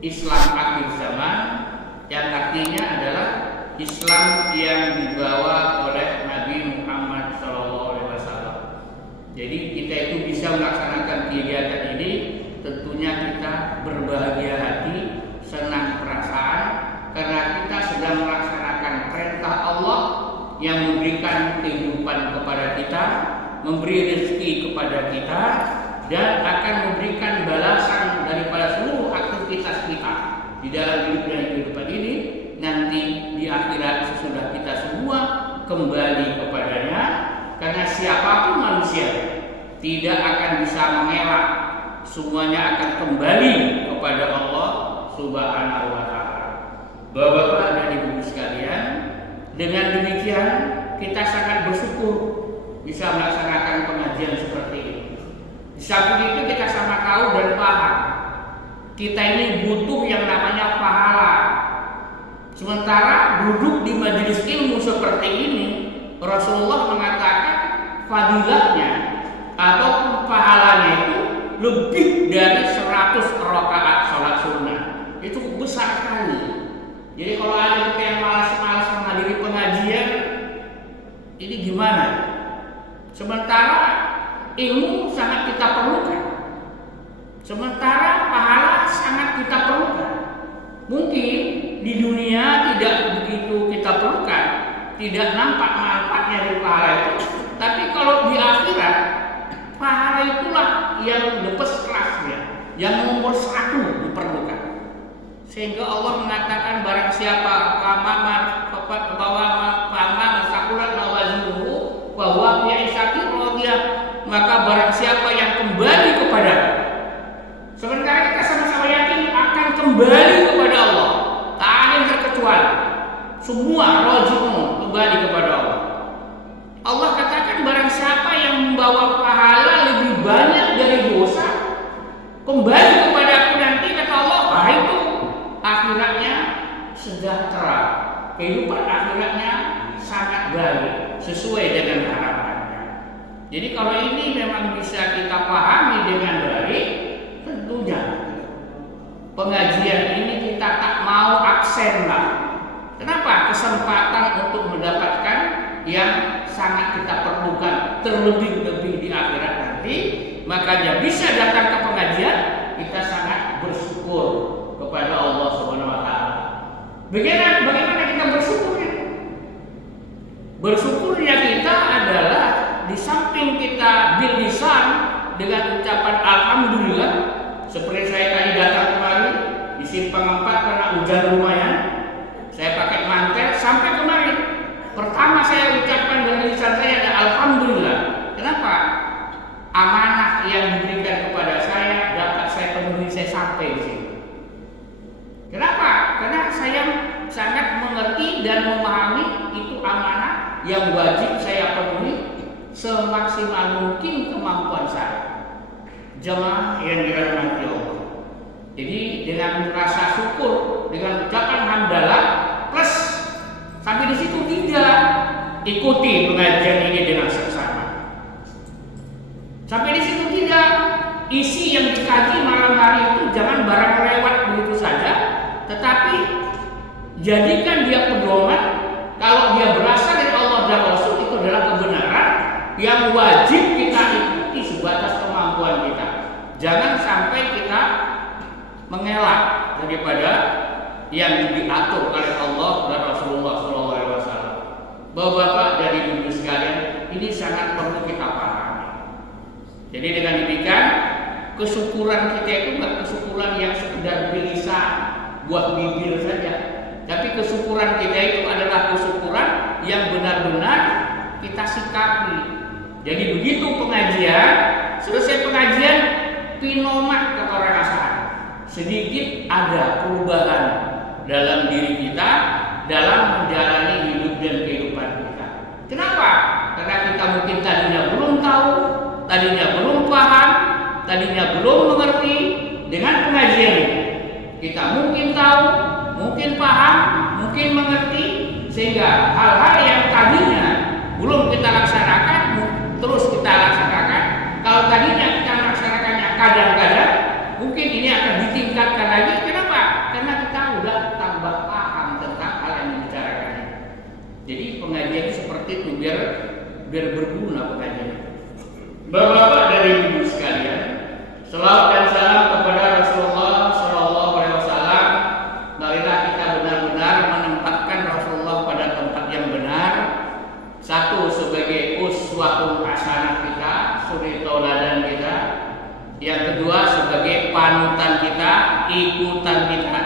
Islam akhir zaman, yang artinya adalah Islam yang dibawa oleh Nabi Muhammad SAW. Jadi kita itu bisa melaksanakan kegiatan ini, tentunya kita berbahagia hati, senang perasaan, karena kita sedang melaksanakan perintah Allah yang memberikan kehidupan kepada kita, memberi rezeki kepada kita, dan akan memberikan balasan daripada seluruh aktivitas kita di dalam hidup dan kehidupan ini. Nanti di akhirat sesudah kita semua kembali kepadanya, karena siapapun manusia tidak akan bisa mengelak, semuanya akan kembali kepada Allah Subhanahu wa Ta'ala. Bapak-bapak dan ibu sekalian, dengan demikian kita sangat bersyukur bisa melaksanakan pengajian seperti ini. Di samping itu kita sama tahu dan paham, kita ini butuh yang namanya pahala. Sementara duduk di majelis ilmu seperti ini, Rasulullah mengatakan fadilahnya atau pahalanya itu lebih dari 100 rakaat sholat sunnah. Itu besar sekali. Jadi kalau ada kita yang malas-malas menghadiri pengajian, ini gimana? Sementara ilmu sangat kita perlukan, sementara pahala sangat kita perlukan. Mungkin di dunia tidak begitu kita perlukan, tidak nampak manfaatnya dari pahala itu. Tapi kalau di akhirat, pahala itulah yang the first class-nya, yang nomor 1 diperlukan. Sehingga Allah mengatakan barang siapa maka barang siapa yang kembali kepada, sementara kita sama-sama yakin akan kembali kepada Allah, tak ada yang terkecuali, semua rajiun kembali kepada Allah. Allah katakan barang siapa yang membawa pahala lebih banyak dari dosa, kembali kepada aku nanti, kata Allah, itu akhiratnya sejahtera, kehidupan akhiratnya sangat baik sesuai dengan harapannya. Jadi kalau ini memang bisa kita pahami dengan baik, tentunya pengajian ini kita tak mau absen lah. Kenapa? Kesempatan untuk mendapatkan yang sangat kita perlukan, terlebih-lebih di akhirat nanti. Makanya bisa datang ke pengajian, kita sangat bersyukur kepada Allah Subhanahu wa Ta'ala. Bagaimana kita bersyukurnya? Bersyukurnya kita adalah di samping kita bil lisan dengan ucapan alhamdulillah, seperti saya tadi datang kemari di Simpang 4 karena hujan lumayan, saya pakai mantel sampai kemarin. Pertama saya ucapkan dengan lisan saya ada alhamdulillah. Kenapa? Amanah yang diberikan kepada saya dapat saya penuhi, saya sampai di sini. Kenapa? Karena saya sangat mengerti dan memahami itu amanah yang wajib saya penuhi semaksimal mungkin kemampuan saya. Jemaah yang dirahmati Allah. Jadi dengan rasa syukur, dengan ucapan hamdalah plus sampai di situ tidak ikuti pengajian ini dengan seksama. Sampai di situ tidak isi yang dikaji malam hari itu jangan barang lewat begitu saja, tetapi jadikan dia pedoman. Kalau dia berasal dari Allah dan Rasul, itu adalah kebenaran yang wajib kita ikuti sebatas kemampuan kita. Jangan sampai kita mengelak daripada yang diatur oleh Allah dan Rasulullah SAW. Bapak-bapak dan ibu sekalian, ini sangat perlu kita pahami. Jadi dengan demikian, kesyukuran kita itu bukan kesyukuran yang sekedar bilisan, buat bibir saja. Tapi kesyukuran kita itu adalah kesyukuran yang benar-benar kita sikapi. Jadi begitu pengajian, selesai pengajian, pinomat kata orang asal, sedikit ada perubahan dalam diri kita, dalam menjalani hidup dan kehidupan kita. Kenapa? Karena kita mungkin tadinya belum tahu, tadinya belum paham, tadinya belum mengerti. Dengan pengajian ini kita mungkin tahu, mungkin paham, mungkin mengerti, sehingga hal-hal yang tadinya belum kita laksanakan terus kita laksanakan. Kalau tadinya kita melaksanakannya kadang-kadang, mungkin ini akan ditingkatkan lagi. Kenapa? Bapak-bapak dan ibu sekalian, selawat dan salam kepada Rasulullah Shallallahu Alaihi Wasallam. Marilah kita benar-benar menempatkan Rasulullah pada tempat yang benar. Satu, sebagai uswatun hasanah kita, suri tauladan kita. Yang kedua, sebagai panutan kita, ikutan kita.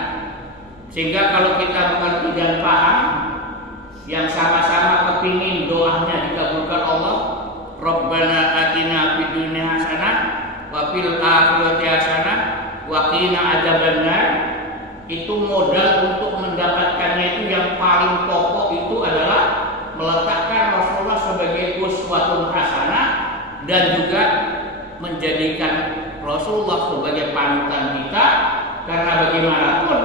Sehingga kalau kita mengerti dan paham, yang sama-sama kepingin doanya dikabulkan Allah, Rabbana atina fid dunya hasanah wa fil akhirati hasanah wa qina adzabannar. Itu modal untuk mendapatkannya itu yang paling pokok itu adalah meletakkan Rasulullah sebagai uswatun hasanah dan juga menjadikan Rasulullah sebagai panutan kita. Karena bagaimanapun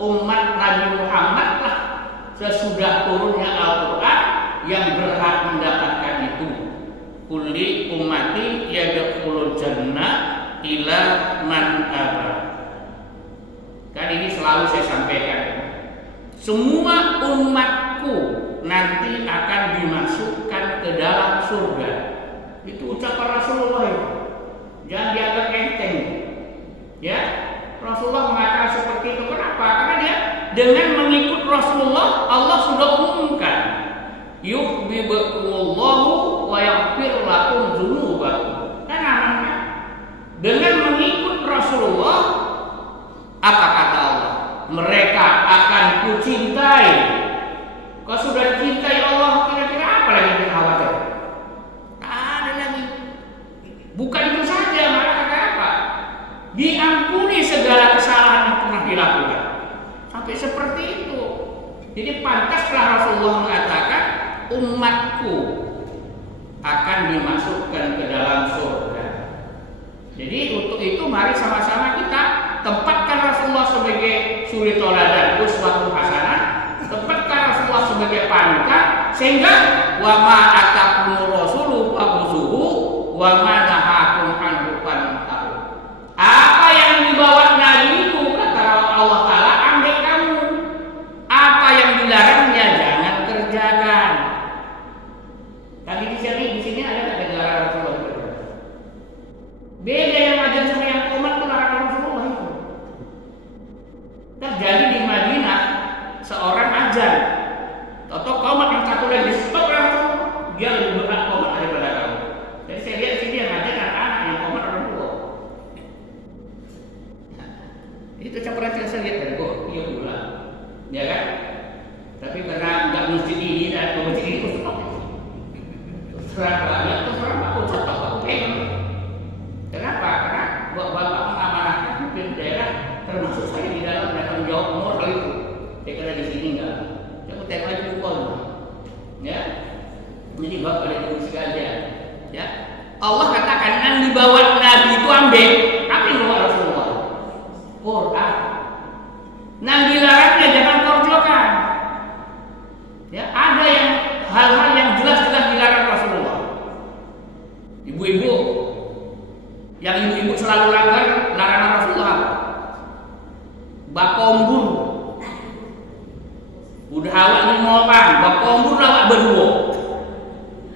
umat Nabi Muhammad lah sesudah turunnya Al-Quran yang berhak mendapatkan itu. Kulli ummati yadkhulul jannah ila man aba. Kan ini selalu saya sampaikan. Semua umatku nanti akan dimasukkan ke dalam surga. Itu ucapan Rasulullah itu. Jangan dianggap enteng. Ya, Rasulullah mengatakan seperti itu. Kenapa? Karena dia dengan mengikut Rasulullah, Allah sudah umumkan, yuhibbukumullahu wa yaghfir lakum dzunubakum. Kan aman. Dengan mengikut Rasulullah, apa kata Allah? Mereka akan kucintai. Kalau sudah dicintai Allah, kira-kira apa lagi kita khawatir? Ada lagi. Bukan itu saja, malah kata apa? Diampuni segala kesalahan yang pernah dilakukan. Sampai seperti itu. Jadi pantaslah Rasulullah mengatakan umatku akan dimasukkan ke dalam surga. Jadi untuk itu mari sama-sama kita tempatkan Rasulullah sebagai suri tauladan, uswatun hasanah, tempatkan Rasulullah sebagai panutan, sehingga wa ma atakumur rasulu faquzuhu wa ma nahakum anhu fantahu. Apa yang dibawa Nabi itu kata Allah Ta'ala, ambil kamu. Apa yang dilarangnya jangan kerjakan. Tadi di sini ada tak dilarang Rasulullah kerjakan? Beda yang ajar sama yang komat itu larangan Rasulullah itu. Terjadi di Madinah seorang ajar. Toto komat yang satu lagi stop Rasulullah. Dia lebih berat komat daripada kamu. Jadi saya lihat sini yang ajar anak yang komat orang tua. Itu campuran yang saya lihat dari kok, iya pula, ya kan? Tapi karena nggak masjid ini dan masjid ini khusus, serang banyak, terserang aku contoh aku pengen. Kenapa? Karena bapak mengamanahkan pemimpin daerah, termasuk saya di dalam tanggung jawab moral itu. Saya kira di sini enggak, saya tengok aja pukul, ya. Jadi bapak ada diusik aja, ya. Allah katakan yang dibawa Nabi itu ambil, apa yang dibawa Rasulullah? Quran. Nah dilarangnya jangan korjokan. Ya, ada yang hal-hal yang jelas-jelas dilarang Rasulullah. Ibu-ibu, yang ibu-ibu selalu langgar larangan Rasulullah. Bakombur, udah awak ini ngopang, bakombur awak berdua.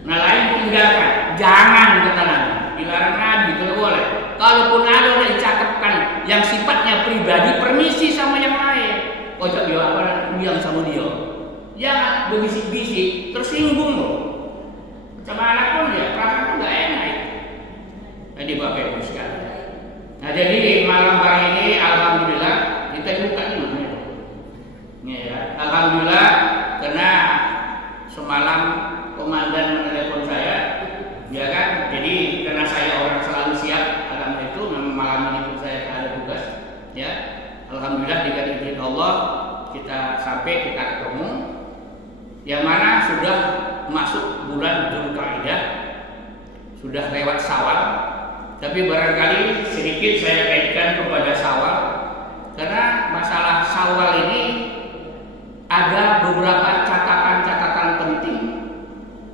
Nah lain tinggalkan, jangan kata Nabi. Dilarang Nabi kalau boleh. Kalaupun ada yang dicakapkan yang sifatnya pribadi, permisi sama yang lain. Kocok dia apa bilang sama dia. Jangan berbisik-bisik, tersinggung loh. Macam mana pun ya, perasaan itu nggak enak. Jadi bapak ibu sekalian. Nah jadi malam hari ini alhamdulillah kita buka di mana? Ya, alhamdulillah karena semalam komandan menelepon saya, ya kan. Jadi karena saya orang selalu siap itu memang malam ini pun saya ada tugas, ya. Alhamdulillah dengan izin Allah kita sampai kita ketemu, yang mana sudah masuk bulan Dzulqa'dah, sudah lewat Syawal. Tapi barangkali sedikit saya kaitkan kepada Syawal, karena masalah Syawal ini ada beberapa catatan-catatan penting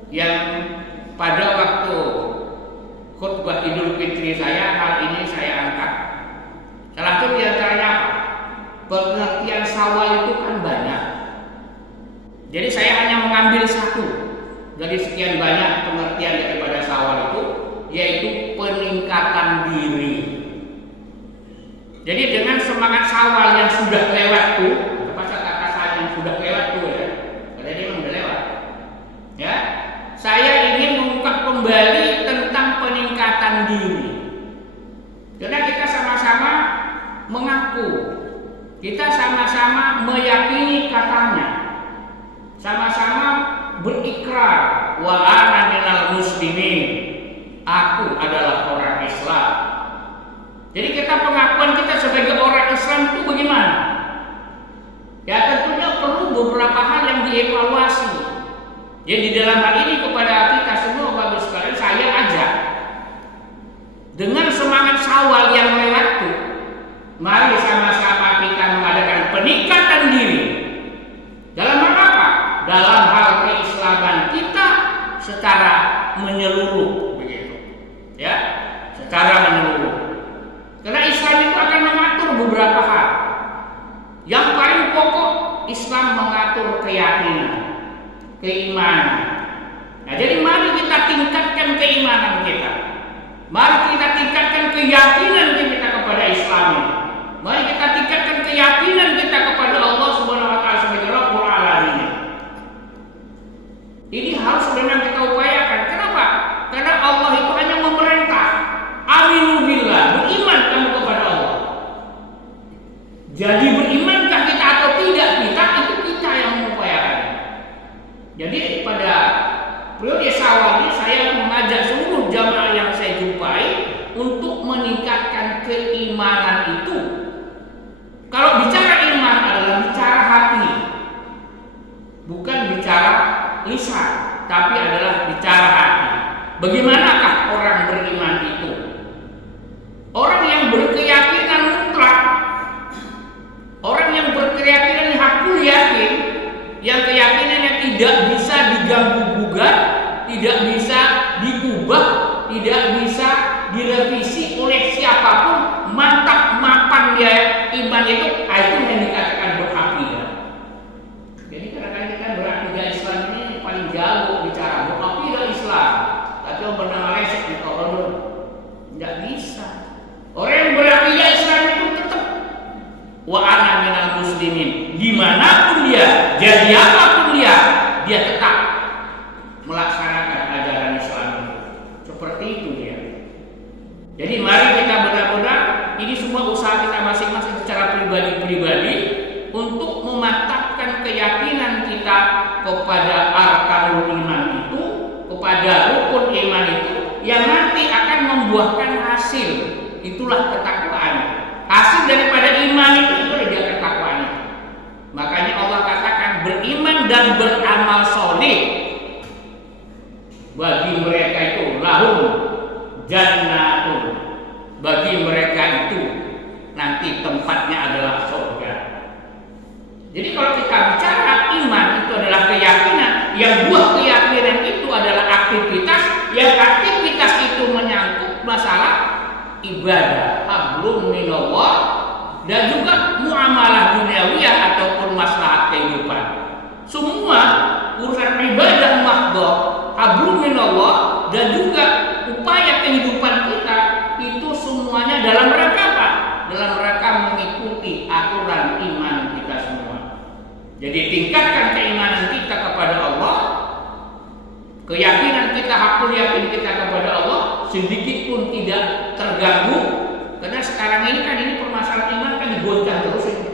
yang pada waktu khutbah Idul Fitri saya hal ini saya angkat. Salah satu diantaranya apa? Pengertian Syawal itu kan banyak. Jadi saya hanya mengambil satu dari sekian banyak pengertian daripada Syawal itu, yaitu peningkatan diri. Jadi dengan semangat Syawal yang sudah lewat tuh, terpaksa kata saya yang sudah lewat tuh ya, karena dia sudah lewat. Ya, saya ingin mengungkap kembali tentang peningkatan diri. Karena kita sama-sama mengaku, kita sama-sama meyakini katanya, sama-sama berikrar wa ana minal muslimin, aku adalah orang Islam. Jadi kita pengakuan kita sebagai orang Islam itu bagaimana? Ya tentunya perlu beberapa hal yang dievaluasi. Jadi di dalam hal ini kepada kita semua Bapak sekalian saya ajak dengan semangat Syawal yang lewat itu, mari sama-sama kita mengadakan peningkatan diri. Dalam hal apa? Dalam hal keislaman kita secara menyeluruh begitu. Ya, secara menyeluruh. Karena Islam itu akan mengatur beberapa hal. Yang paling pokok, Islam mengatur keyakinan, keimanan. Nah, jadi mari kita tingkatkan keimanan kita. Mari kita tingkatkan keyakinan kita kepada Islam ini. Mari kita tingkatkan keyakinan kita kepada Allah Subhanahu wa taala sebagai Rabbul Alamin. Ini harus memang kita upayakan. Kenapa? Karena Allah itu hanya memerintah. Aminu billah, beriman kamu kepada Allah. Jadi berimankah kita atau tidak kita, itu kita yang mengupayakan. Jadi pada periode Syawal ini saya mengajak seluruh jamaah yang saya jumpai untuk meningkatkan keimanan itu. Kalau bicara iman adalah bicara hati, bukan bicara lisan, tapi adalah bicara hati. Bagaimanakah orang beriman itu? Orang yang berkeyakinan mutlak, orang yang berkeyakinan hakul yakin, yang keyakinannya tidak bisa diganggu-gugat, tidak bisa diubah, tidak bisa direvisi oleh siapapun, mantap mapan dia iman itu yang dikatakan berakidah. Jadi kadang-kadang kita berakidah Islam ini paling jago bicara berakidah Islam, tapi yang bernama lesek di orang tidak bisa. Orang yang berakidah Islam itu tetap wa ana minal muslimin, dimanapun dia, jadi apapun dia tetap melaksanakan ajaran Islam itu. Seperti itu dia. Jadi mari kita benar-benar ini semua usaha kita masing-masing secara pribadi-pribadi untuk memantapkan keyakinan kita kepada arkanul iman itu, kepada rukun iman itu yang nanti akan membuahkan hasil. Itulah ketakwaan. Hasil daripada iman itu adalah ketakwaan itu. Makanya Allah katakan beriman dan beramal soleh. Bagi mereka itu lahum jannatun. Bagi mereka itu nanti tempatnya adalah surga. Jadi kalau kita bicara iman itu adalah keyakinan, yang buah keyakinan itu adalah aktivitas, yang aktivitas itu menyangkut masalah ibadah, hablum minallah, dan juga muamalah duniawiyah ataupun maslahat kehidupan. Semua urusan ibadah mahdhah, hablum minallah, dan juga upaya kehidupan kita itu semuanya dalam rangka apa? Dalam rangka mengikuti aturan iman kita semua. Jadi tingkatkan keimanan kita kepada Allah, keyakinan kita, hakul yakin kita kepada Allah sedikit pun tidak terganggu. Karena sekarang ini kan ini permasalahan iman kan digoncang terus itu.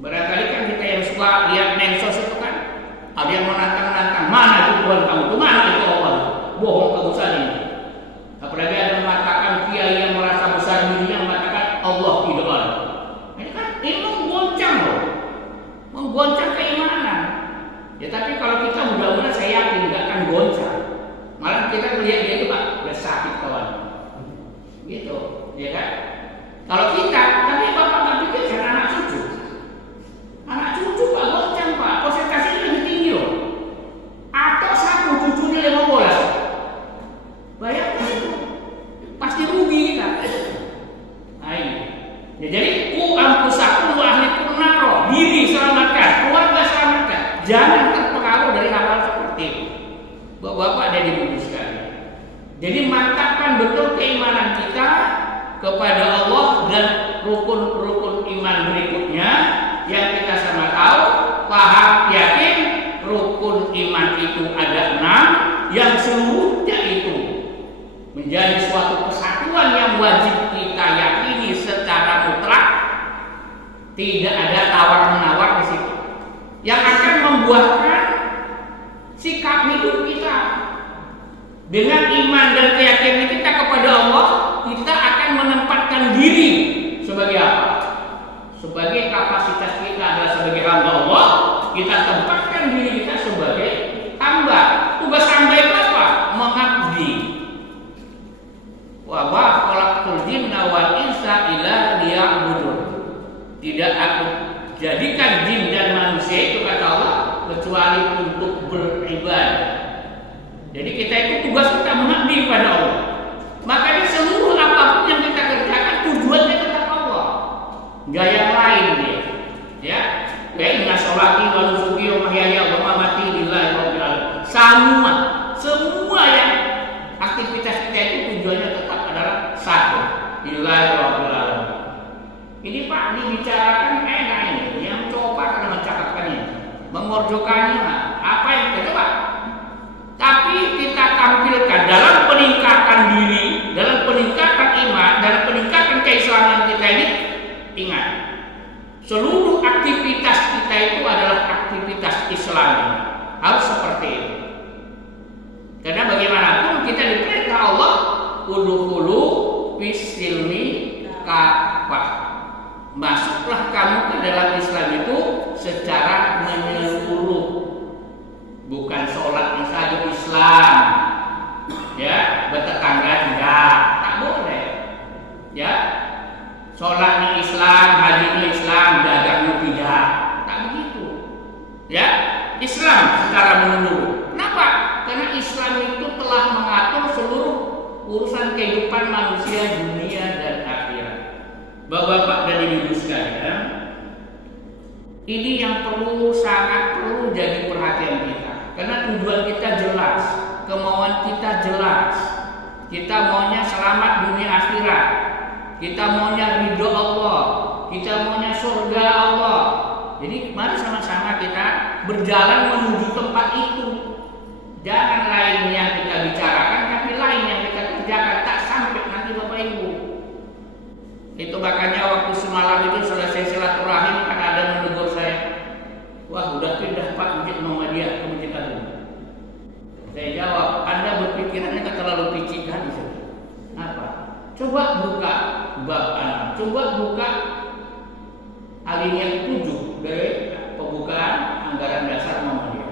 Barangkali kan kita yang suka lihat mensos itu kan ada yang menantang-nantang, mana itu Tuhan kamu, itu mana itu Allah, bohong kamu saja. Apalagi ada yang mengatakan kiai yang merasa besar dirinya mengatakan Allah tidak ada. Ini kan ini menggoncang loh, menggoncang keimanan. Ya tapi kalau kita mudah-mudahan saya yakin nggak akan goncang. Malah kita melihat dia itu Pak, udah sakit kawan. Gitu, ya kan? Kalau kita, tapi Bapak nggak pikir kan anak cucu. Anak cucu Pak goncang Pak, konsentrasinya lebih tinggi loh. Atau satu cucunya 15. betul keimanan kita kepada Allah dan rukun-rukun iman berikutnya yang kita sama tahu, paham, yakin rukun iman itu ada 6 yang seluruhnya itu menjadi suatu kesatuan yang wajib kita yakini secara mutlak, tidak ada tawar-menawar di situ, yang akan membuahkan sikap hidup kita. Dengan iman dan keyakinan kita kepada Allah, kita akan menempatkan diri sebagai apa? Sebagai kapasitas kita adalah sebagai hamba Allah, kita tempatkan diri kita sebagai hamba. Tugas hamba itu apa? Mengabdi. Wa ma khalaqtul jinna wal insa illa liya'budun. Tidak aku jadikan jin dan manusia itu, kata Allah, kecuali untuk beribadah. Jadi kita itu tugas kita mengabdi kepada Allah. Makanya seluruh apapun yang kita kerjakan tujuannya tetap Allah, nggak yang lain dia. Ya, inna sholati wa nusuki wa mahyaya wa mamati lillahi rabbil alamin. Semua yang aktivitas kita itu tujuannya tetap adalah satu, lillahi rabbil alamin. Ini Pak dibicarakan enak ini, yang coba karena mencakapkannya, memorjokannya, apa yang kita coba? Tapi kita tampilkan dalam peningkatan diri, dalam peningkatan iman, dalam peningkatan keislaman kita ini. Ingat, seluruh aktivitas kita itu adalah aktivitas Islami. Harus seperti itu. Karena bagaimanapun kita diperintah Allah, udkhulu fis-silmi kafah. Masuklah kamu ke dalam Islam itu secara menyeluruh. Bukan sholatnya saja Islam, ya, bertetangga tidak, tak boleh, ya. Sholatnya Islam, hajinya Islam, dagangnya tidak, tak begitu, ya. Islam secara menyeluruh. Kenapa? Karena Islam itu telah mengatur seluruh urusan kehidupan manusia, dunia dan akhirat. Bapak-bapak dan ibu sekalian, ini yang sangat perlu jadi perhatian kita. Karena tujuan kita jelas, kemauan kita jelas. Kita maunya selamat dunia akhirat. Kita maunya ridho Allah. Kita maunya surga Allah. Jadi mari sama-sama kita berjalan menuju tempat itu. Jangan lain yang kita bicarakan, tapi lain yang kita kerjakan, tak sampai nanti Bapak Ibu. Itu makanya waktu semalam itu selesai silaturahim, kan ada menegur saya. Wah, udah pindah Pak Masjid Muhammadiyah ke Masjid Agung. Saya jawab, Anda berpikirannya terlalu picik kan di sini. Apa? Coba buka bab Anda, coba buka alinea 7 dari pembukaan anggaran dasar Muhammadiyah.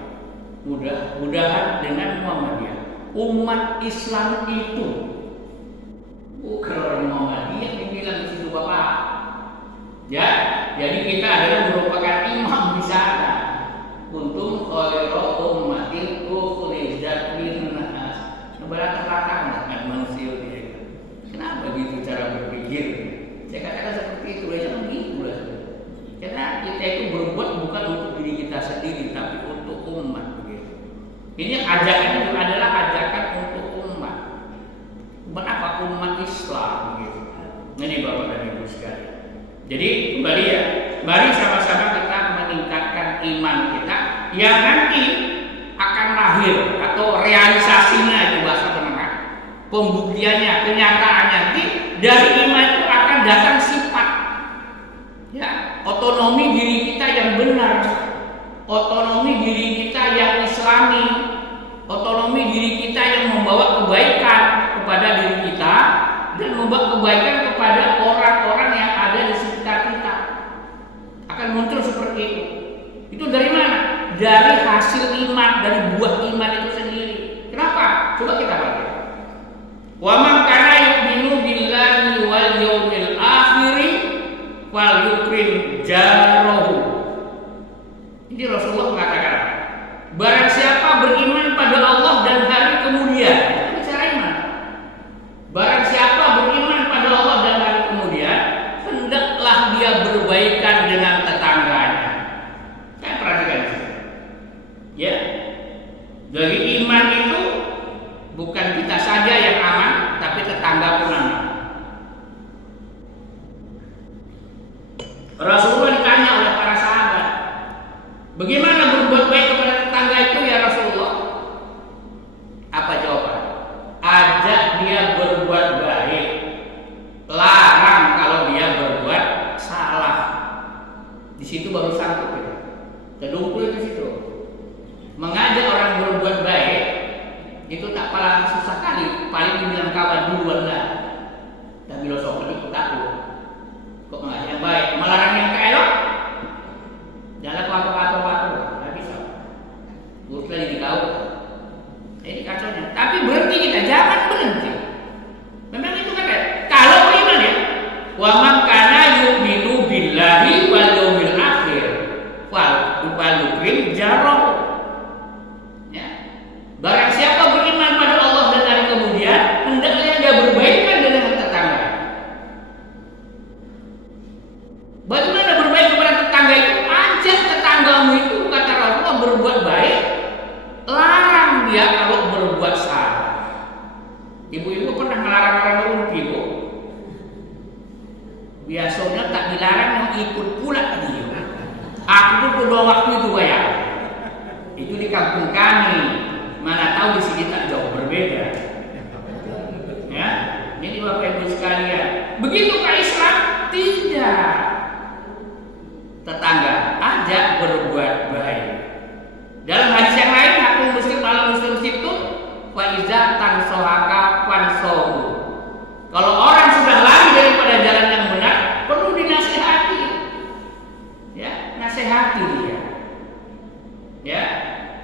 Mudah-mudahan dengan Muhammadiyah, umat Islam itu bukan orang Muhammadiyah dibilang di situ Bapak. Ya, jadi kita adalah merupakan imam di sana. Untung khairu ummatin ukhrijat linnas. Sebenarnya terlatang dengan manusia dia. Kenapa gitu cara berpikir? Saya katakan seperti itu, jangan gitu lah. Karena kita itu berbuat bukan untuk diri kita sendiri, tapi untuk umat begitu. Ini ajakan itu adalah ajakan untuk umat. Kenapa umat Islam begitu? Ini Bapak dan Ibu sekalian. Jadi kembali ya, mari sama-sama kita meningkatkan iman kita yang nanti akan lahir atau realisasinya itu bahasa menengah, pembuktiannya, kenyataannya nanti dari iman itu akan datang sifat, ya, otonomi diri kita yang benar, otonomi diri kita yang Islami, otonomi diri kita yang membawa kebaikan kepada diri kita dan membawa kebaikan kepada orang-orang yang ada di sekitar kita. Akan muncul seperti itu. Itu dari mana? Dari hasil iman, dari buah iman itu sendiri. Kenapa? Coba kita baca. Wa man kana yu'minu billahi wal yawmil akhir wal yukrim jarahu. Ini Rasulullah mengatakan, barang siapa beriman pada Allah dan hari kemudian, itu bicara iman. Barang siapa beriman pada Allah dan hari kemudian, hendaklah dia berbaikan dengan tetangganya. Saya perhatikan di sini. Ya, dari iman itu bukan kita saja yang aman, tapi ikut pula dia. Aku pun kedua waktu itu bayar. Itu di kampung kami. Mana tahu di sini tak jauh berbeda. Ya, jadi Bapak Ibu sekalian, begitukah Islam? Tidak. Tetangga, ajak berbuat baik. Dalam hadis yang lain, aku muslim ala muslim situ, wa iza tansohaka fansohu. Kalau orang sudah lari daripada jalan yang benar, perlu dinasihati. Ya, nasihati dia. Ya,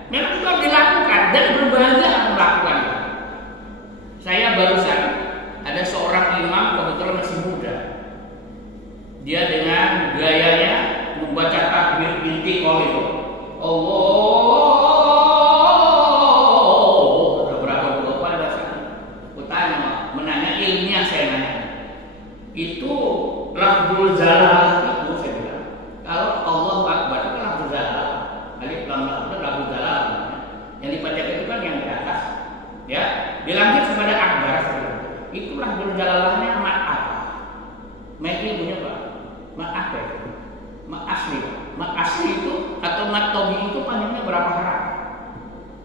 memang itu harus dilakukan dan berbahagia melakukan itu. Saya barusan ada seorang imam kebetulan masih muda. Dia dengan gayanya membaca takbir binti itu. Allah, berapa dua pada bahasa. Kutanya, menanya ilmiah saya nanya. Itu lafzul jalalah itu saya bilang. Kalau Allah Akbar itu lafzul jalalah. Alif lam lam itu lafzul jalalah. Yang dibaca itu kan yang di atas. Ya, dilanjut kepada akbar. Itu lafzul jalalahnya maaf. Mak ilmunya apa? Maaf ya. Mak asli. Mak asli itu atau mak tobi itu panjangnya berapa harap?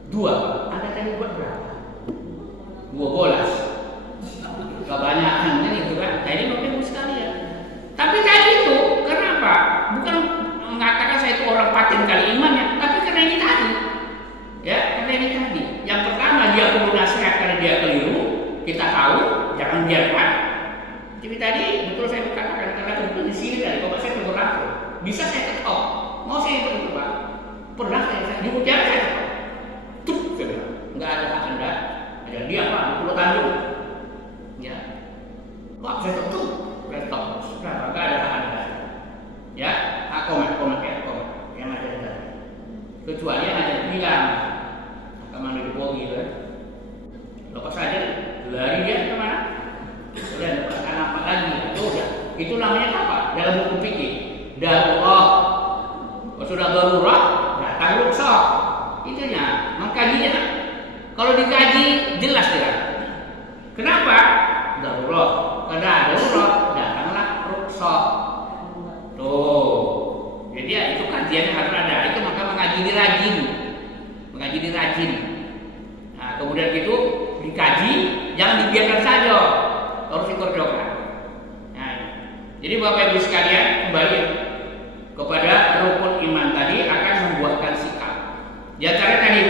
2. Anda tadi buat berapa? 12. Kebanyakan itu kan. Tadi mungkin sekalian. Tapi tadi itu kenapa? Bukan mengatakan saya itu orang paten kali imannya, tapi karena ini tadi. Ya, karena ini tadi. Yang pertama dia perlu nasihat karena dia keliru. Kita tahu, jangan biarkan. Jadi tadi betul saya berkatakan karena itu di sini tadi. Kalau saya tegur langsung, bisa saya ketok. Mau saya itu Pak? Pernah saya di mutiara saya ketok. Tuh, nggak ada hak Anda. Ada dia apa? Pulau Tanjung. Ya, wah saya ketok. Ketok. Sudah, nggak ada hak Anda. Ya, komen ya, komen. Yang ada. Kecuali yang ada bilang, kemana dibogi kan? Lepas saja. Lari dia kemana? Dan akan apa lagi? Itu namanya apa? Dalam buku fikih, darurat. Kalau sudah darurat, datang rukshoh. Itunya, mengkajinya. Kalau dikaji jelas dia. Kenapa? Darurat. Karena darurat, datanglah rukshoh. Tuh. Jadi ya, itu kajiannya harus ada. Itu maka mengaji dirajin. Mengaji dirajin. Nah, kemudian itu dikaji, jangan dibiarkan saja, harus dikerjakan. Nah, jadi Bapak Ibu sekalian, kembali kepada rukun iman tadi akan membuahkan sikap. Di antara tadi,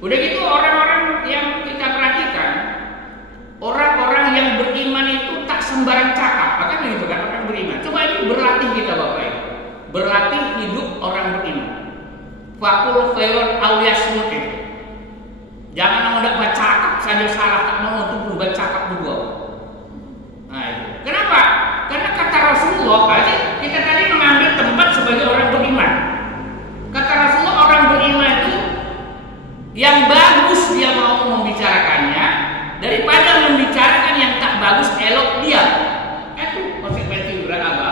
udah gitu orang-orang yang kita perhatikan, orang-orang yang beriman itu tak sembarang cakap, bahkan begitu kan orang beriman. Coba ini berlatih kita Bapak Ibu, berlatih hidup orang beriman. Fakul khairun aw yasmut. Jangan mau dapat cakap saja salah, tak mau untuk berbuat cakap dua. Nah itu. Kenapa? Karena kata Rasulullah, kita tadi mengambil tempat sebagai orang beriman. Kata Rasulullah orang beriman itu yang bagus dia mau membicarakannya daripada membicarakan yang tak bagus elok dia. Itu konsekuensi beragama.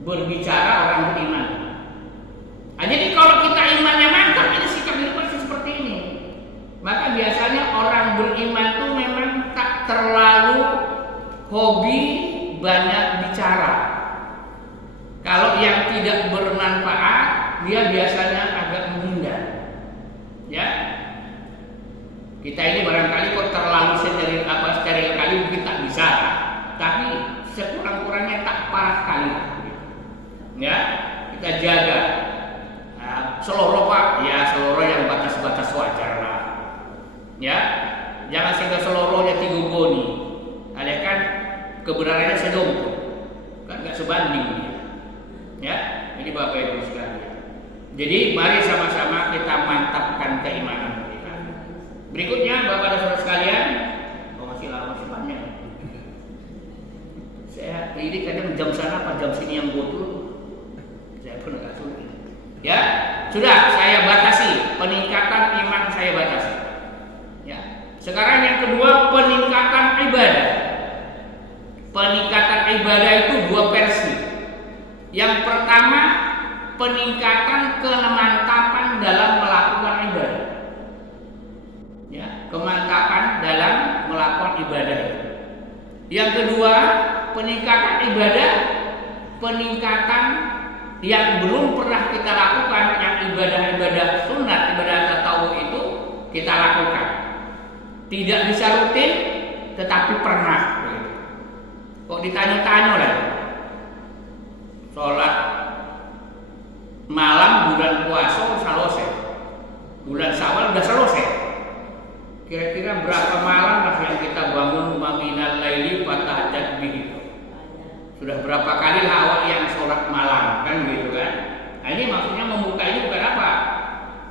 Berbicara orang beriman. Nah, jadi kalau kita imannya mantap, ini sikap hidup pasti seperti ini. Maka biasanya orang beriman itu memang tak terlalu hobi banyak bicara. Kalau yang tidak bermanfaat, dia biasanya agak menghindar. Ya, kita ini barangkali kok terlalu steril kali mungkin tak bisa, tapi sekurang-kurangnya tak parah kali. Ya, kita jaga. Nah, seloroh Pak, ya seloroh yang batas-batas wajar lah. Ya, jangan sehingga selorohnya tiga goni. Ada kan kebenarannya sedompet, kan nggak sebanding dia. Ya, ini Bapak Ibu sekalian. Jadi mari sama-sama kita mantapkan keimanan kita. Berikutnya Bapak dan Saudara sekalian, masih lama masih panjang. Saya ini kadang jam sana apa jam sini yang betul, saya pun agak sulit. Ya, sudah saya batasi peningkatan iman saya batasi. Ya. Sekarang yang kedua peningkatan ibadah. Peningkatan ibadah itu dua versi. Yang pertama peningkatan kemantapan dalam melakukan ibadah. Ya, kemantapan dalam melakukan ibadah. Yang kedua peningkatan ibadah peningkatan yang belum pernah kita lakukan, yang ibadah-ibadah sunat, ibadah tatawuf itu kita lakukan. Tidak bisa rutin, tetapi pernah. Kok ditanya-tanya lah, sholat malam bulan puasa selesai, bulan Syawal udah selesai. Kira-kira berapa malam lah yang kita bangun minal laili fatahajjat bihi? Sudah berapa kali lah awak yang sholat malam, kan gitu kan? Nah, ini maksudnya membuka ini bukan apa?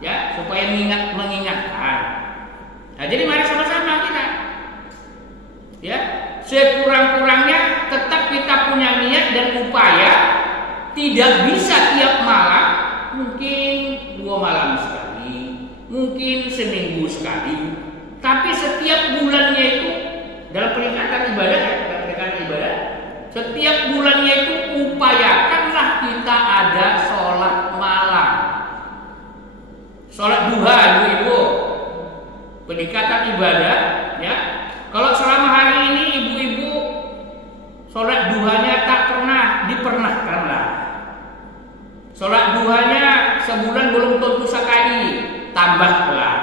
Ya, supaya mengingatkan. Nah, jadi mari sama-sama kita, ya, sekurang-kurangnya tetap kita punya niat dan upaya. Tidak bisa tiap malam, mungkin 2 malam sekali, mungkin seminggu sekali, tapi setiap bulannya itu dalam peningkatan ibadah, setiap bulannya itu upayakanlah kita ada sholat malam, sholat duha, ibu-ibu, peningkatan ibadah, ya. Kalau selama hari ini ibu-ibu sholat duhanya tak pernah dipernahkan lah. Sholat duhanya sebulan belum tentu sekali, tambahlah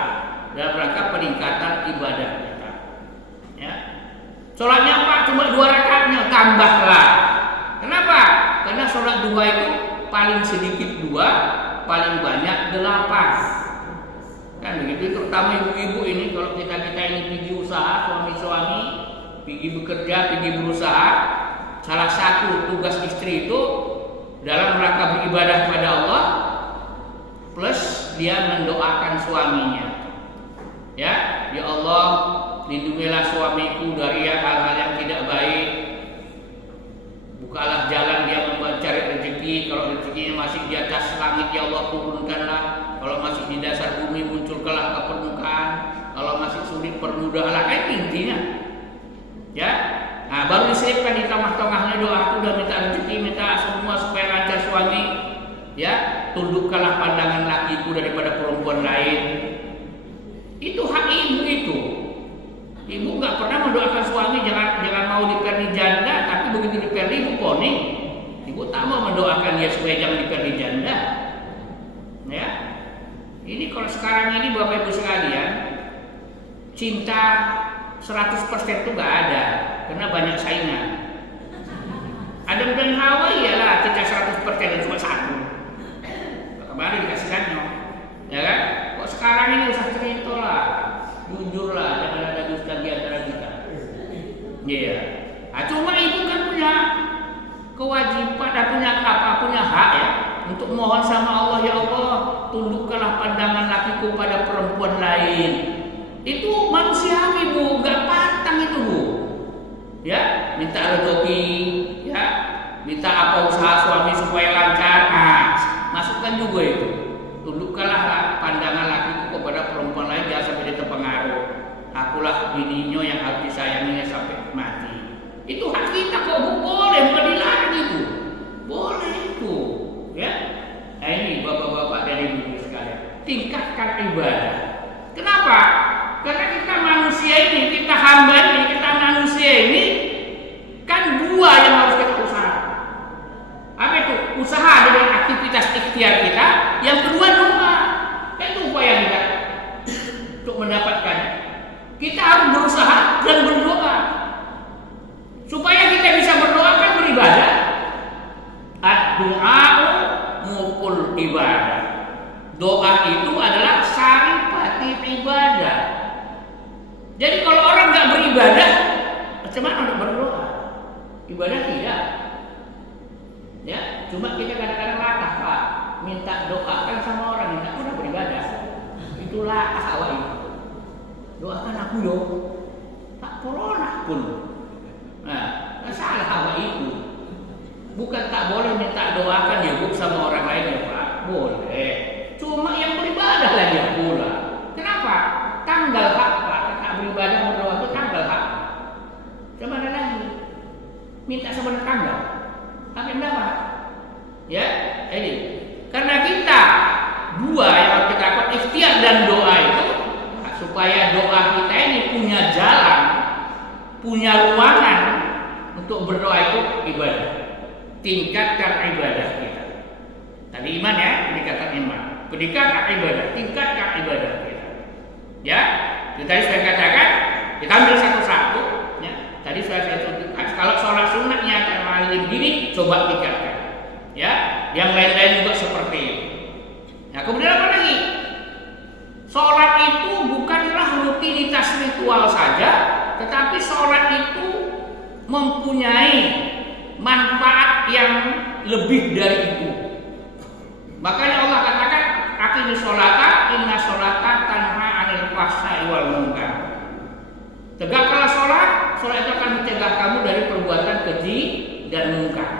dalam rangka peningkatan ibadah kita. Ya. Sholatnya Pak cuma 2 rakaatnya, tambahlah. Kenapa? Karena sholat duha itu paling sedikit 2, paling banyak 8. Kan begitu, terutama ibu-ibu ini, kalau kita ini pergi usaha, suami-suami pergi bekerja, pergi berusaha, salah satu tugas istri itu dalam rangka beribadah kepada Allah plus dia mendoakan suaminya. Ya Allah, lindungilah suamiku dari hal-hal yang tidak baik. Bukalah jalan dia mencari rezeki. Kalau rezekinya masih di atas langit, ya Allah turunkanlah. Kalau masih di dasar bumi, munculkanlah ke permukaan. Kalau masih sulit, permudahlah. Intinya, ya. Nah, baru diselipkan di tengah-tengahnya doa itu, udah minta rezeki, minta semua supaya lancar suami. Ya, tundukkanlah pandangan lakiku daripada perempuan lain. Itu hak ibu itu. Ibu nggak pernah mendoakan suami jangan mau diperni janda, tapi begitu diperni ibu poning. Ibu tak mau mendoakan dia supaya jangan diperni janda. Ya, ini kalau sekarang ini Bapak Ibu sekalian, cinta 100% itu nggak ada, karena banyak saingan. Adam dan Hawa iyalah cinta 100% dan cuma satu. Kemarin dikasihkannya, ya kan? Kok sekarang ini usah cerita lah, jujur lah, jangan ada dusta di antara kita. Iya. Nah, cuma ibu kan punya kewajiban dan punya hak ya untuk mohon sama Allah, ya Allah, tundukkanlah pandangan lakiku pada perempuan lain. Itu manusiawi Bu, nggak pantang itu Bu. Ya, minta rezeki, ya, minta apa usaha suami supaya lancar. Nah, masukkan juga itu. Tundukkanlah pandangan lakiku kepada perempuan lain, jangan sampai dia terpengaruh. Akulah bininya yang harus disayanginya sampai mati. Itu hak kita kok Bu, boleh, bukan dilarang itu. Boleh itu, ya. Nah ini bapak-bapak dan ibu sekalian, tingkatkan ibadah. Kenapa? Karena kita manusia ini, kita hamba ini, kita manusia ini kan 2 yang harus kita usaha. Apa itu? Usaha dengan aktivitas ikhtiar kita. Yang kedua doa. Itu upaya kita untuk mendapatkan. Kita harus berusaha dan berdoa supaya kita bisa berdoa kan beribadah. Ad-du'a mukul ibadah. Doa itu adalah saripati ibadah. Jadi kalau orang nggak beribadah, macam mana untuk berdoa? Ibadah tidak. Ya, cuma kita kadang-kadang latah Pak, minta doakan sama orang, minta udah beribadah. Itulah awal itu. Doakan aku yo, tak pernah pun. Nah, salah awal itu. Bukan tak boleh minta doakan ya Bu sama orang lain ya Pak, boleh. Cuma yang beribadah lah dia pula. Kenapa? Tanggal hak Pak, tak beribadah berdoa itu tanggal hak. Coba ada lagi, minta sama tanggal, apa yang dapat? Ya, ini karena kita 2 yang harus kita lakukan, ikhtiar dan doa itu, supaya doa kita ini punya jalan, punya ruangan untuk berdoa itu ibadah. tingkatkan ibadah kita. Tadi iman ya, peningkatan iman. Peningkatan ibadah, tingkatkan ibadah kita. Ya, itu tadi saya katakan, kita ambil satu-satu. Ya, tadi saya tunjukkan kalau sholat sunnahnya karena begini, coba tingkatkan. Ya, yang lain-lain juga seperti itu. Nah, kemudian apa lagi? Sholat itu bukanlah rutinitas ritual saja, tetapi sholat itu mempunyai manfaat yang lebih dari itu. Makanya Allah katakan, aqimis sholata, inna sholata tanha 'anil fahsya'i wal munkar. Tegakkanlah sholat, sholat itu akan mencegah kamu dari perbuatan keji dan munkar.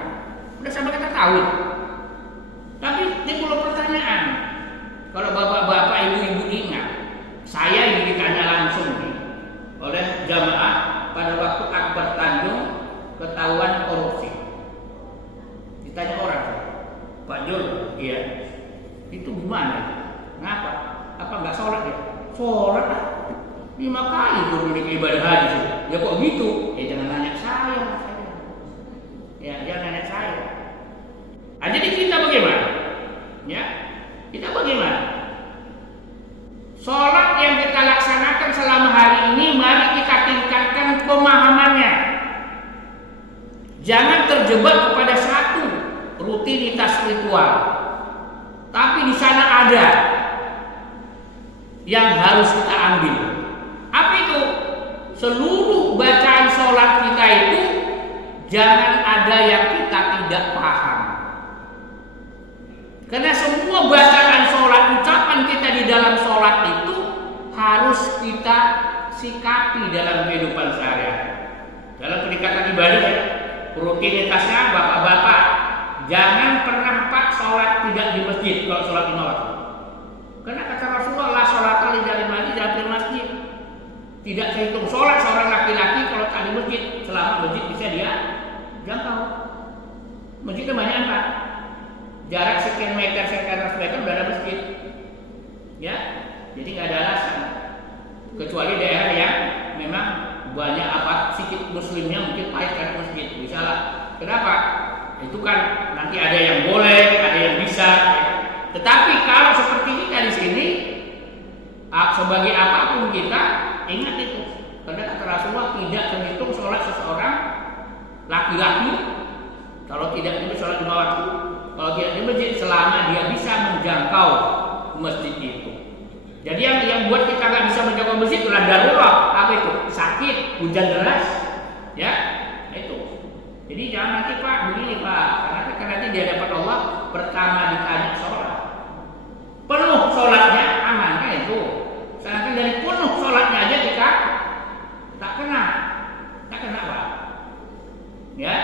Udah sama kita tahu. Tapi timbul pertanyaan, kalau bapak-bapak, ibu-ibu ingat, saya ditanya langsung nih, oleh jamaah pada waktu Akbar Tanjung ketahuan korupsi. Ditanya orang, Pak Jul, iya, itu gimana? Kenapa? Apa nggak sholat ya? Sholat lah, 5 kali turun di ibadah haji. Ya kok gitu? Ya jangan nanya saya. Ya jangan nanya saya. Nah, jadi kita bagaimana? Ya, kita bagaimana? Sholat yang kita laksanakan selama hari ini, mari kita tingkatkan pemahamannya. Jangan terjebak kepada satu rutinitas ritual, tapi di sana ada yang harus kita ambil. Apa itu? Seluruh bacaan sholat kita itu jangan ada yang kita tidak paham. Karena semua bacaan sholat, ucapan kita di dalam sholat itu harus kita sikapi dalam kehidupan sehari-hari. Dalam peningkatan ibadah, rutinitasnya bapak-bapak, jangan pernah Pak sholat tidak di masjid kalau sholat 5 waktu. Karena kata Rasulullah, la sholat li jalimani di masjid. Tidak terhitung sholat seorang laki-laki kalau tak di masjid, selama masjid bisa dia jangkau. Masjid itu banyak apa? Jarak sekian meter, sekian ratus meter udah ada masjid. Ya, jadi nggak ada alasan. Kecuali daerah yang memang banyak sedikit muslimnya, mungkin pahit kan masjid. Misalnya, kenapa? Itu kan nanti ada yang boleh, ada yang bisa. Tetapi kalau seperti kita di sini, sebagai apapun kita, ingat itu. Karena kata Rasulullah, tidak terhitung sholat seseorang laki-laki kalau tidak itu sholat 5 waktu. Kalau tidak di masjid, selama dia bisa menjangkau masjid itu. Jadi yang buat kita nggak bisa menjangkau masjid adalah darurat. Apa itu? Sakit, hujan deras, ya, itu. Jadi jangan nanti Pak begini Pak, karena nanti di hadapan Allah pertama ditanya sholat. Penuh sholatnya aman kan itu. Sedangkan dari penuh sholatnya aja kita tak kena Pak. Ya,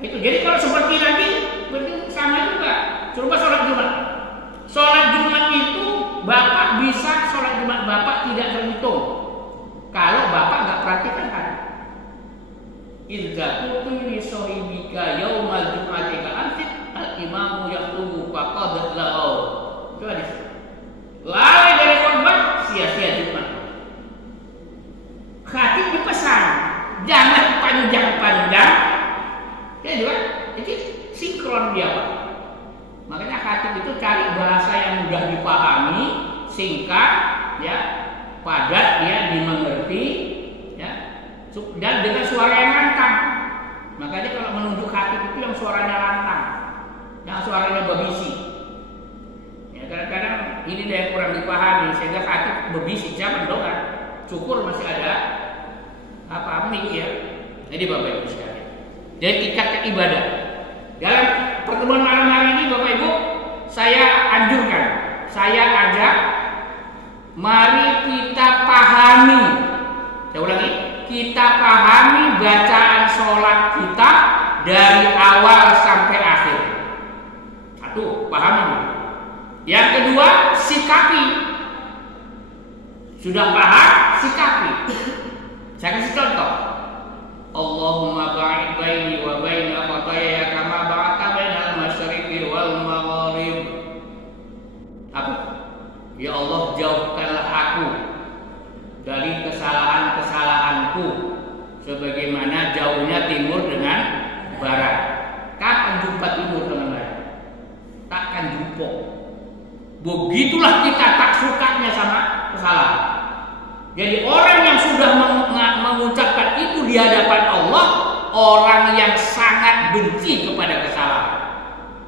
itu. Jadi kalau seperti nanti sama juga. Coba sholat Jumat. Sholat Jumat itu Bapak bisa sholat Jumat Bapak tidak terhitung kalau Bapak nggak perhatikan kan. Idza qultu li sahibika yaumal jum'ati ka'antik al-imamu yaktubu faqad lahu. Itu hadis. Lalai dari khutbah sia-sia Jumat. Khatib dipesan jangan panjang-panjang. Ya juga. Jadi sinkron dia Pak. Makanya khatib itu cari bahasa yang mudah dipahami, singkat, ya, padat, ya, dimengerti, ya, dan dengan suara yang lantang. Makanya kalau menunjuk khatib itu yang suaranya lantang, yang suaranya berbisi. Ya, kadang-kadang ini yang kurang dipahami sehingga khatib berbisi, jangan doa. Syukur masih ada mic ya. Jadi Bapak Ibu sekalian. Jadi tingkatkan ibadah. Dalam pertemuan malam hari ini Bapak Ibu, saya anjurkan, saya ajak, mari kita pahami. Saya ulangi, kita pahami bacaan sholat kita dari awal sampai akhir. Satu, pahami. Yang kedua, sikapi. Sudah paham, sikapi. Saya kasih contoh. Allahumma ba'id baini wa baina khataya kama ba'adta bainal masyriqi wal maghrib. Apa? Ya Allah, jauhkanlah aku dari kesalahan-kesalahanku sebagaimana jauhnya timur dengan barat. tempat tidur teman-teman. Takkan jumpa. Begitulah kita tak sukanya sama kesalahan. Jadi orang yang sudah mengucapkan itu di hadapan Allah, orang yang sangat benci kepada kesalahan.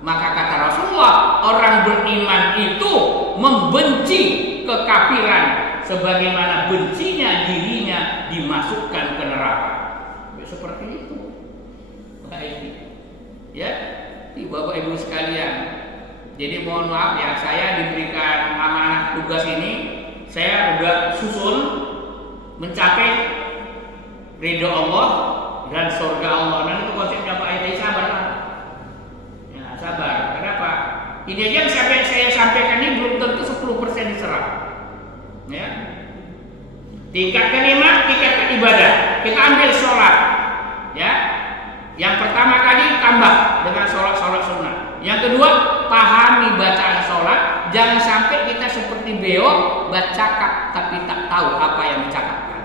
Maka kata Rasulullah, orang beriman itu membenci kekafiran sebagaimana bencinya dirinya dimasukkan ke neraka. Seperti itu. Ya, Bapak Ibu sekalian. Jadi mohon maaf ya, saya diberikan amanah tugas ini, saya sudah susun mencapai ridho Allah dan surga Allah. Dan itu konsepnya Pak Edi, sabar. Ya, sabar. Kenapa? Ini aja yang saya sampaikan ini belum tentu 10% diserap. Ya. Tingkat kelima, tingkat ibadah. Kita ambil sholat. Ya. Yang pertama kali tambah dengan sholat sunnah. Yang kedua, pahami bacaan sholat. Jangan sampai kita seperti beo bercakap tapi tak tahu apa yang dicakapkan.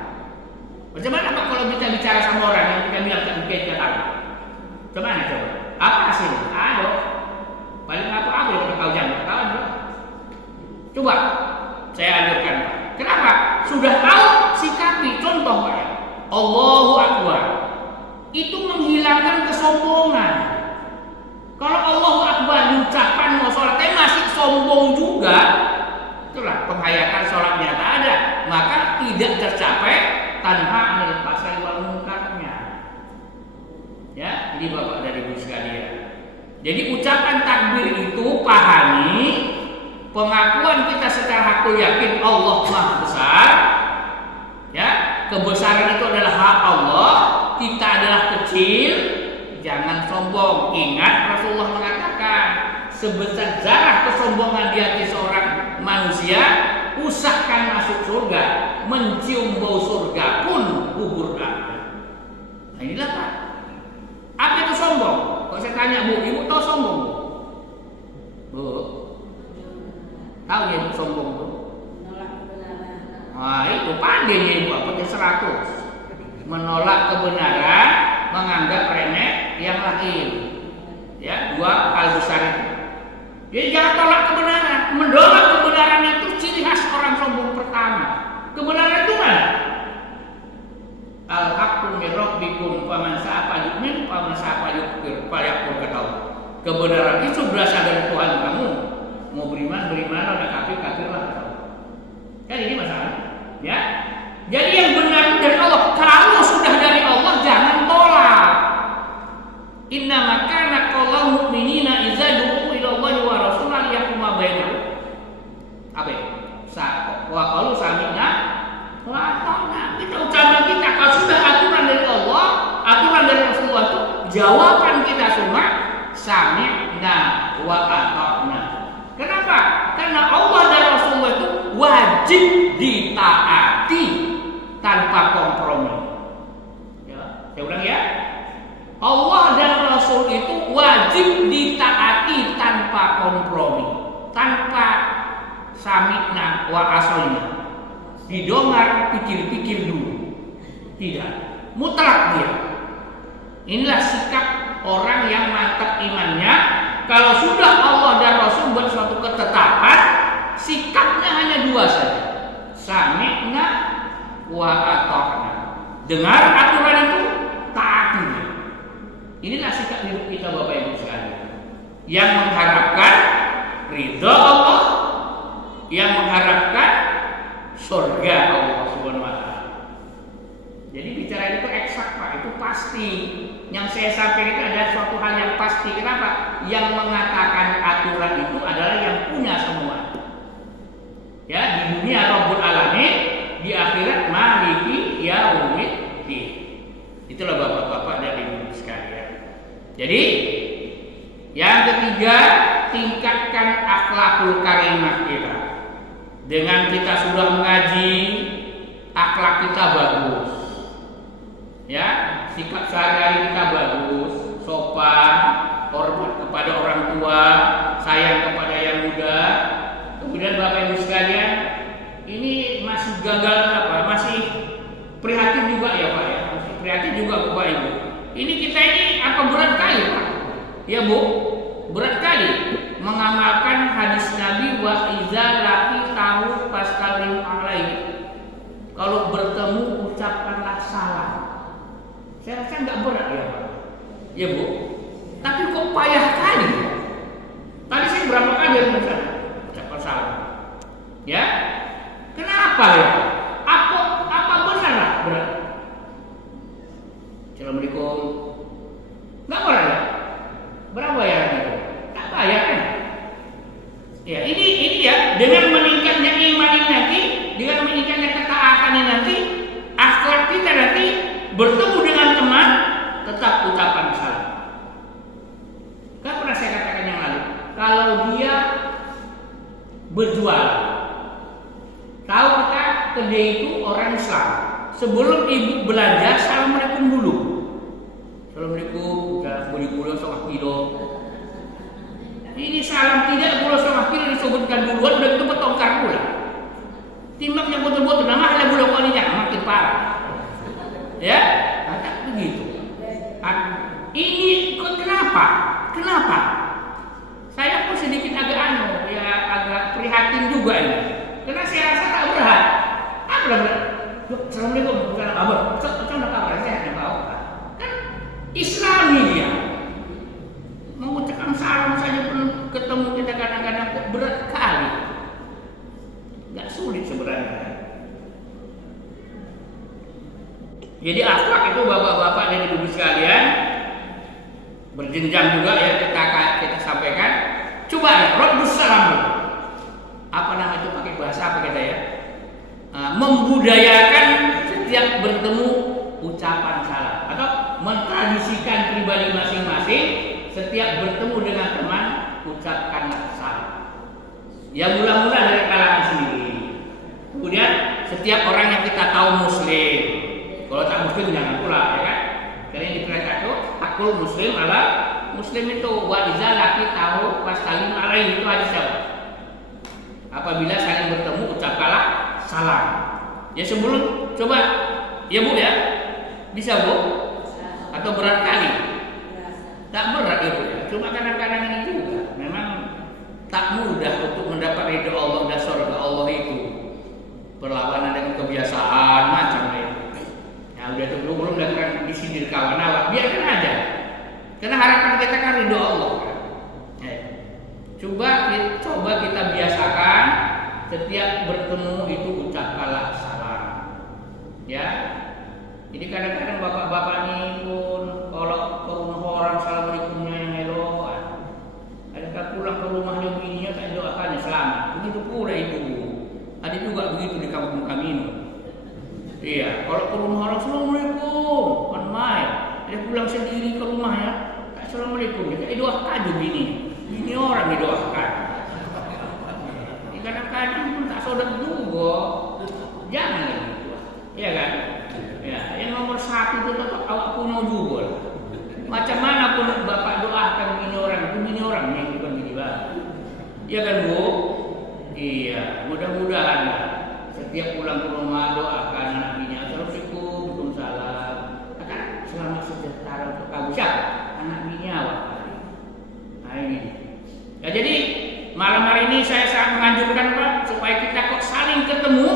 Bagaimana Pak kalau kita bicara sama orang yang kita bilang tak mungkin kita tahu? Gimana coba? Apa hasilnya? Ada. Paling apa yang kau jangan tahu. Coba saya anjurkan. Kenapa? Sudah tahu sikapi. Contoh Pak ya. Allahu Akbar. Itu menghilangkan kesombongan. Kalau Allahu Akbar diucapkan mau sholat masih sombong juga, itulah penghayatan sholatnya tak ada, maka tidak tercapai tanpa anil fasai wal munkarnya. Ya, ini Bapak dan Ibu sekalian. Jadi ucapan takbir itu pahami, pengakuan kita secara hakul yakin Allah Maha Besar. Ya, kebesaran itu adalah hak Allah. Kita adalah kecil, jangan sombong. Ingat Rasulullah mengatakan, sebesar zarah kesombongan di hati seorang manusia, usahakan masuk surga, mencium bau surga pun gugur akan. Nah inilah Pak. Apa itu sombong? Kok saya tanya Bu, Ibu tahu sombong Bu? Bu, tahu ya Bu sombong Bu? Nah itu pandai ya Ibu, apa 100. Menolak kebenaran, menganggap remeh yang lain. Ya, 2 hal besar itu. Jadi jangan tolak kebenaran. Menolak kebenaran itu ciri khas orang sombong pertama. Kebenaran itu mana? Al-haqqu min rabbikum faman saa'a yu'min faman saa'a yukfir falyakfur kata Allah. Kebenaran itu berasal dari Tuhan kamu. Mau beriman, ada kafir-kafirlah kata Allah. Kan ini masalah. Ya. Jadi yang benar dari Allah. Kalau sudah dari Allah jangan tolak. Inna makana qaulul mu'minina idza du'u ila Allahi wa rasulihi yahkuma bainahum. Apa? Wa qalu sami'na wa ata'na. Kita ucapan kita kalau sudah aturan dari Allah, aturan dari Rasulullah itu jawaban kita semua sami'na wa ata'na. Kenapa? Karena Allah dan Rasulullah itu wajib ditaati tanpa kompromi. Ya, saya ulang ya. Allah dan Rasul itu wajib ditaati tanpa kompromi, tanpa sami'na wa asolina. Didengar, pikir-pikir dulu. Tidak, mutlak dia. Inilah sikap orang yang mantap imannya. Kalau sudah Allah dan Rasul buat suatu ketetapan, sikapnya hanya 2 saja. Sami'na wa ata'na. Dengar aturan itu, taati. Inilah sikap hidup kita Bapak Ibu sekalian. Yang mengharapkan ridha Allah, yang mengharapkan surga Allah Subhanahu wa taala. Jadi bicara itu eksak Pak, itu pasti. Yang saya sampaikan itu ada suatu hal yang pasti. Kenapa? Yang mengatakan aturan itu adalah yang punya semua. Ya, di dunia Rabbul Alamin, di akhirat Maliki Yaumiddin. Itulah Bapak-bapak dan Ibu sekalian. Jadi yang ketiga, tingkatkan akhlakul karimah kita. Dengan kita sudah mengaji, akhlak kita bagus. Ya, sikap sehari-hari kita bagus, sopan, hormat kepada orang tua, sayang kepada yang muda. Kemudian Bapak Ibu sekalian, ini masih gagal apa? Masih prihatin juga ya Pak ya, masih prihatin juga Bapak Ibu. Ini kita ini apa berat kali Pak? Ya Bu, berat kali mengamalkan hadis Nabi wa iza laki tahu pastalim alaihi. Kalau bertemu ucapkanlah salam. Saya rasa nggak berat ya Pak. Ya Bu, tapi kok payah kali. Tadi saya berapa kali ucapkan salam. Ya, kenapa ya? Apa benar lah berat? Assalamualaikum. Nggak berat ya? Berapa ya itu? Tak bayar kan? Ya ini ya dengan meningkatnya iman ini nanti, dengan meningkatnya ketaatan ini nanti, akhlak kita nanti bertemu dengan teman tetap ucapan salam. Kan pernah saya katakan yang lalu, kalau dia berjualan, tahu kita kedai itu orang Islam, sebelum ibu belanja assalamualaikum dulu. Assalamualaikum, ya beli gula setengah kilo. Ini salam tidak gula setengah kilo disebutkan duluan, udah itu bertongkar pula. Timbang yang betul-betul nama ada gula kualinya makin parah. Ya, ada begitu. Ini kenapa? Kenapa? Saya pun sedikit agak agak prihatin juga ini. Karena saya rasa tak berat. Apa berat? Assalamualaikum, abang. Macam kabar saya tahu. Islami dia mengucapkan salam saja pun ketemu kita kadang-kadang kok berat kali. Gak sulit sebenarnya. Jadi akhlak itu bapak-bapak dan ibu sekalian berjenjang juga ya kita sampaikan. Coba ya, Rabbus salam. Apa nama itu pakai bahasa apa kita ya? Membudayakan setiap bertemu ucapan salam atau mentradisikan pribadi masing-masing setiap bertemu dengan teman ucapkanlah salam. Ya mula-mula dari kalangan sendiri. Kemudian setiap orang yang kita tahu muslim. Kalau tak muslim jangan pula ya kan. Karena yang diperintah itu hakul muslim ala muslim itu wa iza laki tahu pastalim alaihi itu hadis apa? Apabila saling bertemu ucapkanlah salam. Ya sebelum coba ya Bu ya. Bisa Bu? Atau berat kali? Tak berat ya Bu ya. Cuma kadang-kadang ini juga memang tak mudah untuk mendapat ridho Allah dan surga Allah itu. Perlawanan dengan kebiasaan macam itu. Nah udah tuh belum lakukan disindir kawan awak, biarkan aja. Karena harapan kita kan ridho Allah kan. Coba kita biasakan setiap bertemu itu ucapkanlah salam. Ya. Jadi kadang-kadang bapak-bapak ini pun kalau ke rumah orang assalamualaikumnya yang elok, adakah pulang ke rumahnya bininya tak doakannya selamat. Begitu pula ibu. Ada juga begitu di kampung kami ini. Iya, kalau ke rumah orang assalamualaikum, kan main. Dia pulang sendiri ke rumahnya, tak assalamualaikum. Dia doakan juga bini orang didoakan. Kadang-kadang pun tak saudara juga. Jangan gitu. Iya kan? Ya, yang nomor satu itu tetap awak punya juga. Macam mana pun bapak doakan bini orang yang bukan bini bapak. Iya kan Bu? Iya, mudah-mudahan lah. Setiap pulang ke rumah doakan anak bini. Assalamualaikum, waalaikumsalam. Akan selamat sejahtera untuk kamu siapa? Anak bini awak. Nah ini. Ya jadi malam hari ini saya sangat menganjurkan Pak supaya kita kok saling ketemu.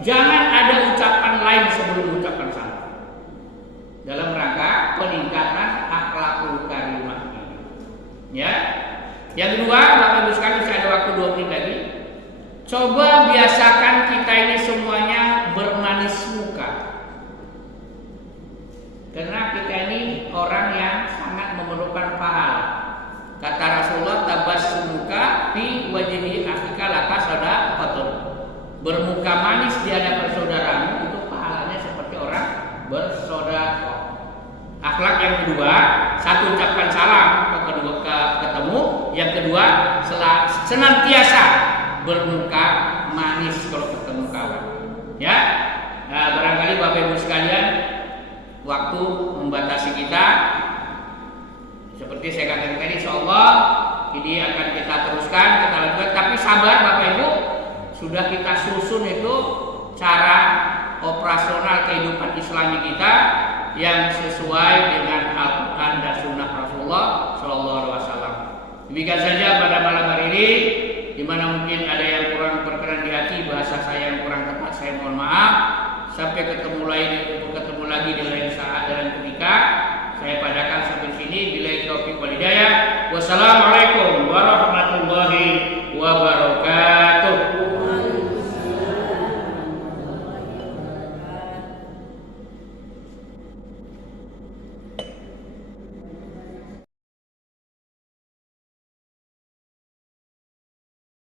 Jangan ada ucapan lain sebelum ucapan salam. Dalam rangka peningkatan akhlakul karimah ini. Ya. Yang kedua, Bapak Ibu sekalian, saya ada waktu 2 menit lagi. Coba biasakan kita ini semuanya bermanis muka. Karena kita ini orang yang sangat memerlukan pahala. Kata Rasulullah, tabassumuka fi wajhi akhika laka sadaqatun. Bermuka manis di hadapan saudaramu itu pahalanya seperti orang bersedekah. Akhlak yang kedua, satu ucapkan salam ketemu, yang kedua senantiasa bermuka manis kalau ketemu kawan. Ya, nah, barangkali Bapak Ibu sekalian, waktu membatasi kita. Seperti saya katakan tadi, insyaallah ini akan kita teruskan, kita lakukan. Tapi sabar Bapak Ibu. Sudah kita susun itu cara operasional kehidupan Islami kita yang sesuai dengan Al-Quran dan Sunnah Rasulullah Shallallahu Alaihi Wasallam. Demikian saja pada malam hari ini, di mana mungkin ada yang kurang berkenan di hati, bahasa saya yang kurang tepat, saya mohon maaf. Sampai ketemu lagi di lain saat dalam